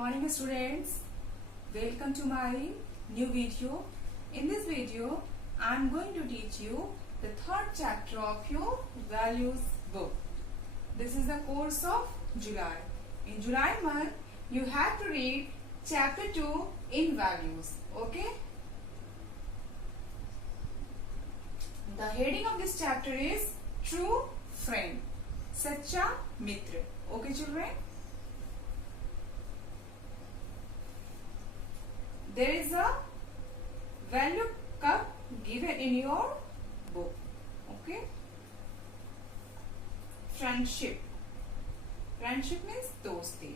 morning students, welcome to my new video. In this video I am going to teach you the third chapter of your values book. This is the course of July. In July month you have to read chapter 2 in values. Okay, the heading of this chapter is true friend, सच्चा मित्र. Okay children, there is a value cup given in your book. Okay, friendship means dosti.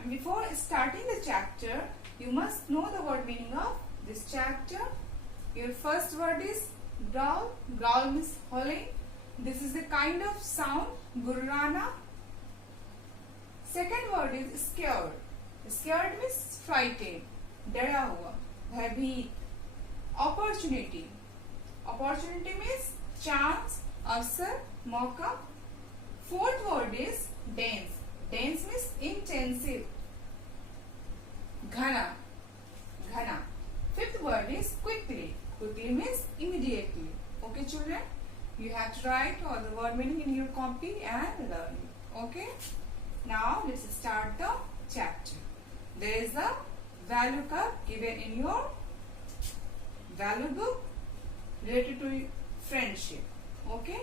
And before starting the chapter you must know the word meaning of this chapter. Your first word is growl means howling. This is a kind of sound, gurrana. Second word is scared means frightened, डरा हुआ, भयभीत. Opportunity means chance, अवसर, मौका. Fourth word is dense means intensive, घना. Fifth word is quickly means immediately. Okay children, you have to write all the word meaning in your copy and learn it. Okay, now let's start the chapter. There is a value cup given in your value book related to friendship. Okay,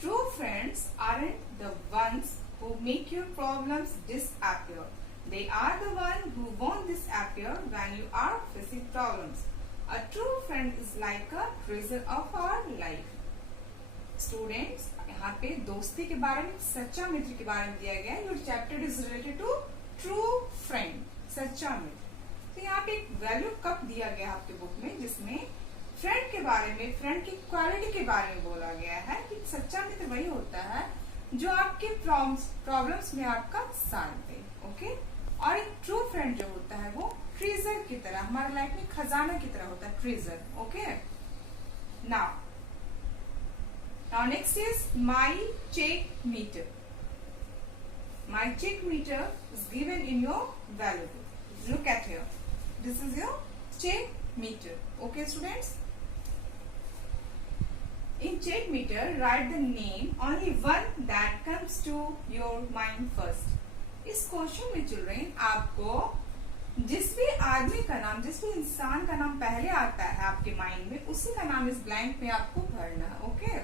true friends aren't the ones who make your problems disappear. They are the ones who won't disappear when you are facing problems. A true friend is like a treasure of our life. Students, यहाँ पे दोस्ती के बारे में, सच्चा मित्र के बारे में दिया गया है. Your chapter is related to true friend, सच्चा मित्र. तो यहाँ पे एक वैल्यू कप दिया गया आपके बुक में, जिसमें फ्रेंड के बारे में, फ्रेंड की क्वालिटी के बारे में बोला गया है कि सच्चा मित्र वही होता है जो आपके प्रॉब्लम्स में आपका साथ दे. ओके, और एक ट्रू फ्रेंड जो होता है वो ट्रेजर की तरह, हमारे लाइफ में खजाना की तरह होता है, treasure. Okay, now next is my check meter. My check meter is given in your value book. Look at here. This is your check meter. Okay students, in check meter write the name, only one that comes to your mind first. इस question में children आपको जिस भी आदमी का नाम, जिस भी इंसान का नाम पहले आता है आपके माइंड में, उसी का नाम इस ब्लैंक में आपको भरना है. Okay,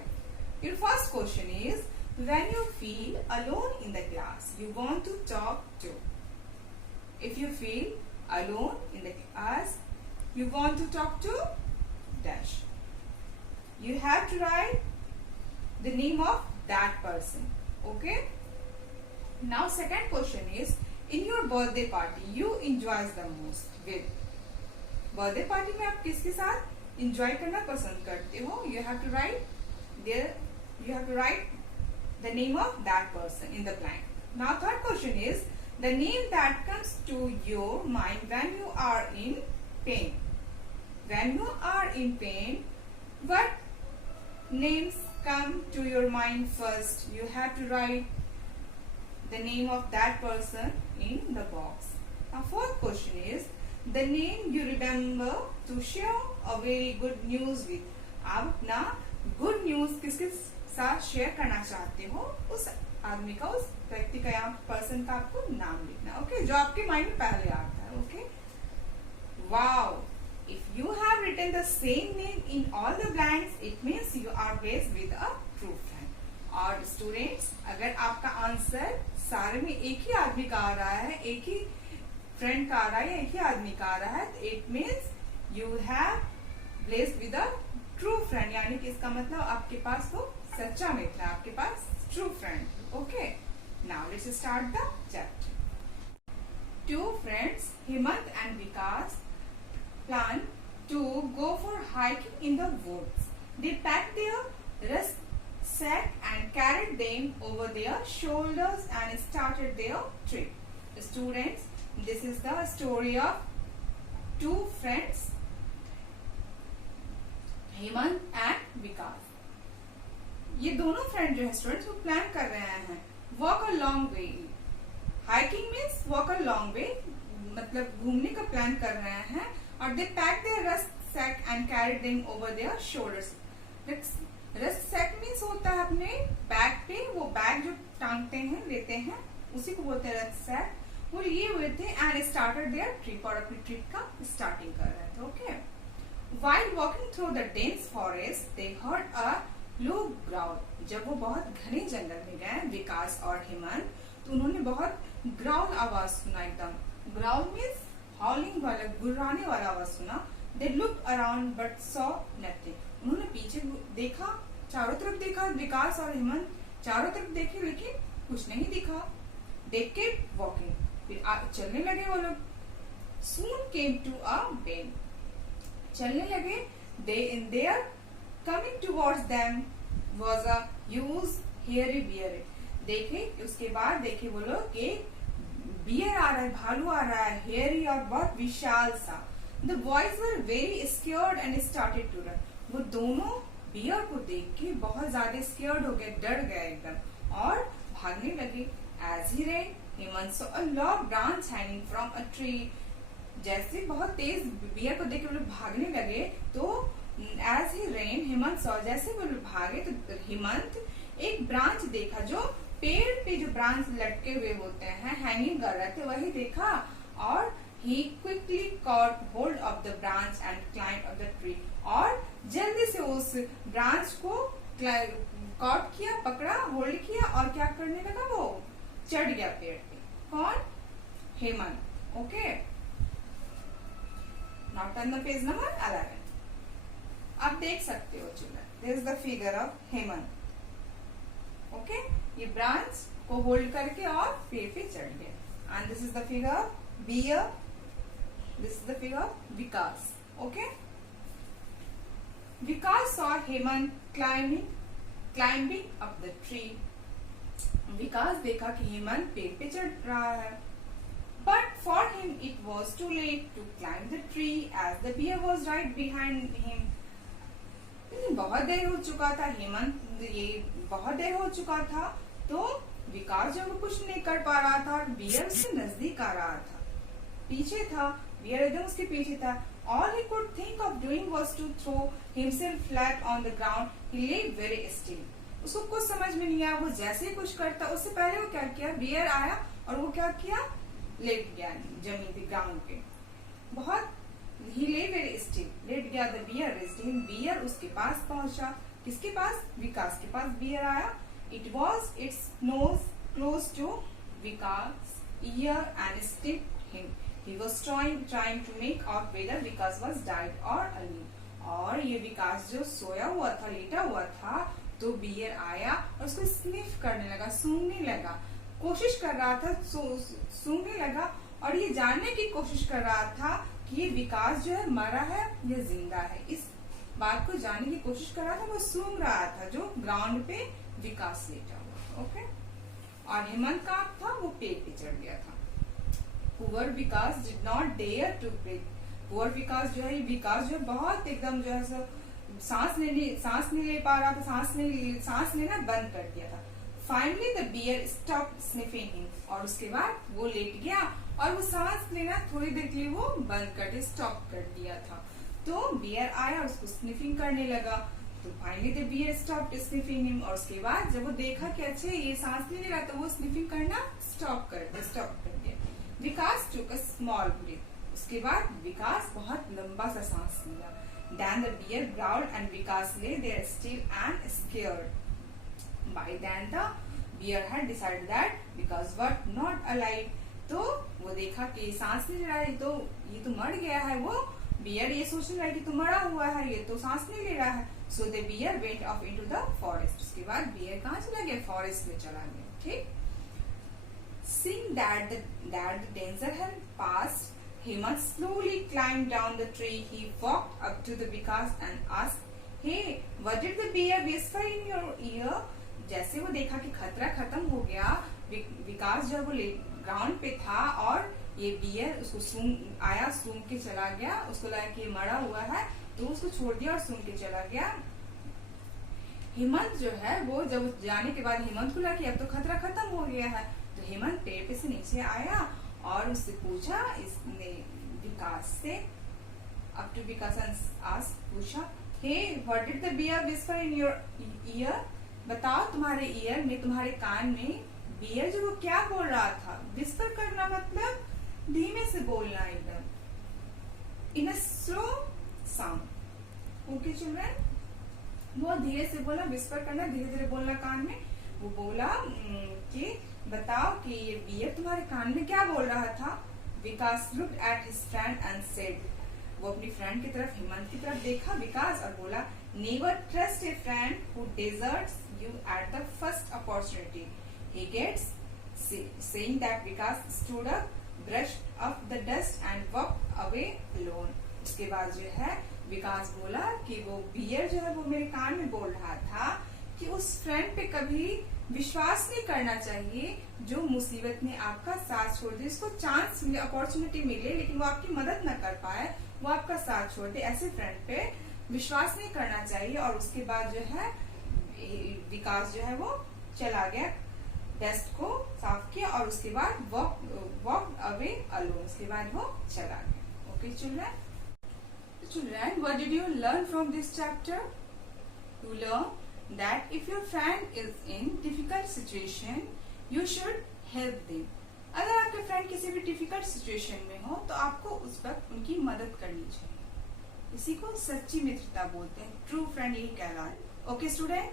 your first question is when you feel alone in the class you want to talk to. If you feel alone in the class you want to talk to dash. You have to write the name of that person. Okay, now second question is in your birthday party you enjoys the most with. birthday party में आप किसके साथ enjoy करना पसंद करते हो? You have to write the name of that person in the blank. Now third question is the name that comes to your mind when you are in pain. When you are in pain, what names come to your mind first? You have to write the name of that person in the box. Now fourth question is the name you remember to share a very good news with. आप अपना good news किसके साथ share करना चाहते हो, उस आदमी का, उस व्यक्ति का, यहाँ पर्सन का आपको नाम लिखना. ओके, जो आपके माइंड में पहले आता है. Okay, wow, if you have written the same name in all the blanks it means you are blessed with a true friend. और स्टूडेंट्स, अगर आपका आंसर सारे में एक ही आदमी का आ रहा है, एक ही फ्रेंड का आ रहा है या एक ही आदमी का आ रहा है, तो it means you have blessed with a true friend. यानी कि इसका मतलब आपके पास वो सच्चा मित्र है, आपके पास true friend. Okay, now let's start the chapter. Two friends, Hemant and Vikas, plan to go for hiking in the woods. They packed their rucksack and carried them over their shoulders and started their trip. Students, this is the story of two friends, Hemant and Vikas. ये दोनों friend जो है students वो plan कर रहे हैं walk a long way hiking means walk a long way, मतलब घूमने का प्लान कर रहे हैं। और they pack their rucksack and carried them over their shoulders. Rucksack means होता है अपने बैग पे, वो बैग जो टांगते हैं लेते हैं उसी को बोलते हैं रस्क सैक। वो लिए हुए थे एंड स्टार्टेड देयर ट्रिप, और अपनी ट्रिप का स्टार्टिंग कर रहे थे। Okay, while walking through the dense forest they heard a low growl. जब वो बहुत घने जंगल में गए विकास और हेमंत, तो उन्होंने बहुत ग्राउल आवाज सुना। एकदम ग्राउल मीन्स हॉलिंग वाला, गुर्राने वाला आवाज सुना। They look around but saw nothing. उन्होंने पीछे देखा, चारों तरफ देखा, विकास और हेमंत चारों तरफ देखे लेकिन कुछ नहीं दिखा। दे केप्ट वॉकिंग, फिर चलने लगे वो लोग। सून केम टू अ बेन, चलने लगे। There coming towards them was a huge hairy bear. देखे उसके बाद देखे वो लोग कि बियर आ रहा है, भालू आ रहा है, हेयरी और बहुत विशाल सा। The boys were very scared and started to run. वो दोनों बियर को देख के बहुत ज्यादा स्केयर्ड हो गए, डर गए एकदम और भागने लगे। एज ही रे Hemant saw a long branch hanging from a tree. जैसे बहुत तेज बियर को देख के वो लोग भागने लगे, तो as he ran Hemant saw, जैसे वो लोग भागे तो हेमंत एक ब्रांच देखा, जो पेड़ पे जो ब्रांच लटके हुए होते हैं, हैंगिंग कर रहे थे, वही देखा। और he quickly caught hold of the branch and climbed up the tree। और जल्दी से उस ब्रांच को कॉट किया, पकड़ा, होल्ड किया और क्या करने लगा, वो चढ़ गया पेड़ पे। कौन? Hemant. Okay, now turn the page number 11। आप देख सकते हो children, this is the figure of Hemant. Okay, ये ब्रांच को होल्ड करके और पेड़ पे चढ़ गया। And this is the figure of bear, this is the figure of Vikas। Okay, Vikas saw Hemant climbing up the tree। विकास देखा कि हेमंत पेड़ पे चढ़ रहा है। But for him it was too late to climb the tree as the bear was right behind him। बहुत देर हो चुका था, हेमंत ये बहुत देर हो चुका था, तो विकास जो कुछ नहीं कर पा रहा था, बियर उससे नजदीक आ रहा था, पीछे था, बियर एकदम उसके पीछे था। All he could think of doing was to throw himself flat on the ground। He lay very still। उसको कुछ समझ में नहीं आया, वो जैसे ही कुछ करता, उससे पहले वो क्या किया, बियर आया और वो क्या किया, लेट गया जमीन पे, ग्राउंड पे। बहुत he lay very still, लेट गया। The bear raised him। बियर उसके पास पहुंचा, किसके पास, विकास के पास बियर आया। It was its nose close to Vikas' ear and sniffed him। He was trying to make out whether Vikas was dead or alive। और ये विकास जो सोया हुआ था, लेटा हुआ था, तो बियर आया और उसको स्निफ करने लगा, सूंघने लगा, कोशिश कर रहा था, सूंघने लगा और ये जानने की कोशिश कर रहा था कि ये विकास जो है मरा है या जिंदा है। इस बात को जानने की कोशिश कर रहा था, वो सूंघ रहा था जो ग्राउंड पे विकास लेटा हुआ। ओके, और हेमंत का था वो पेड़ पे चढ़ गया था। Poor Vikas did not dare to breathe। Poor Vikas जो है, विकास जो है बहुत एकदम जो है सांस नहीं ले पा रहा था, सांस लेना बंद कर दिया था। Finally the bear stopped sniffing him। और उसके बाद वो लेट गया और वो सांस लेना थोड़ी देर के लिए वो बंद कर दिया, स्टॉप कर दिया था। तो बियर आया और उसको स्निफिंग करने लगा। तो finally the bear stopped sniffing him. और उसके बाद जब वो देखा कि अच्छा ये सांस नहीं ले रहा, तो वो स्निफिंग करना स्टॉप कर दिया। विकास took a small breath। उसके बाद विकास बहुत लंबा सा सांस लिया। Then the bear growled and Vikas lay there still and scared। By then the bear had decided that Vikas was not alive। तो वो देखा कि सांस नहीं ले रहा है, तो ये तो मर गया है। वो बियर ये सोचने लगा कि तो मरा हुआ है, ये तो सांस नहीं ले रहा है। So the bear went off into the forest। उसके बाद बियर कहाँ चला गया, फॉरेस्ट में चला गया। ठीक, seeing that the danger had passed, Hemant slowly climbed down the tree। He walked up to the Vikas and asked, "Hey, what did the bear whisper in your ear?" जैसे वो देखा कि खतरा खत्म हो गया, विकास जब वो ग्राउंड पे था और ये बियर उसको सूंघ के चला गया, उसको लगा कि ये मरा हुआ है, तो उसको छोड़ दिया और सूंघ के चला गया। हेमंत जो है वो जब जाने के बाद हेमंत को लगा कि अब तो खतरा खत्म हो गया है, तो हेमंत पेड़ पे से नीचे आया और उससे पूछा, इसने विकास से, up to विकास asked, पूछा, hey, what did the bear whisper in your ear? बताओ तुम्हारे ईयर में, तुम्हारे कान में बियर जो वो क्या बोल रहा था? विस्पर करना मतलब धीमे से बोलना, एकदम in a slow sound. Okay children, वो धीरे से बोला, विस्पर करना, धीरे धीरे बोलना कान में। वो बोला कि बताओ कि ये बियर तुम्हारे कान में क्या बोल रहा था? Vikas looked at his friend and said, वो अपनी फ्रेंड की तरफ, हेमंत की तरफ देखा विकास और बोला, never trust a friend who deserts you at the first opportunity. He gets saying that Vikas stood up, brushed off the dust and walked away alone. उसके बाद जो है विकास बोला कि वो बियर जो है वो मेरे कान में बोल रहा था कि उस फ्रेंड पे कभी विश्वास नहीं करना चाहिए जो मुसीबत में आपका साथ छोड़ दे, उसको चांस मिले, अपॉर्चुनिटी मिले, लेकिन वो आपकी मदद न कर पाए, वो आपका साथ छोड़ दे, ऐसे फ्रेंड पे विश्वास नहीं करना चाहिए। और उसके बाद जो है विकास जो है वो चला गया, डेस्क को साफ किया और उसके बाद वॉक अवे अलोन, उसके बाद वो चला गया। Okay children, what did you learn from this chapter? You learn that if your friend is in difficult situation you should help them. अगर आपके फ्रेंड किसी भी डिफिकल्ट सिचुएशन में हो तो आपको उस वक्त उनकी मदद करनी चाहिए। इसी को सच्ची मित्रता बोलते हैं, ट्रू फ्रेंड यही कहलाता है। Okay student,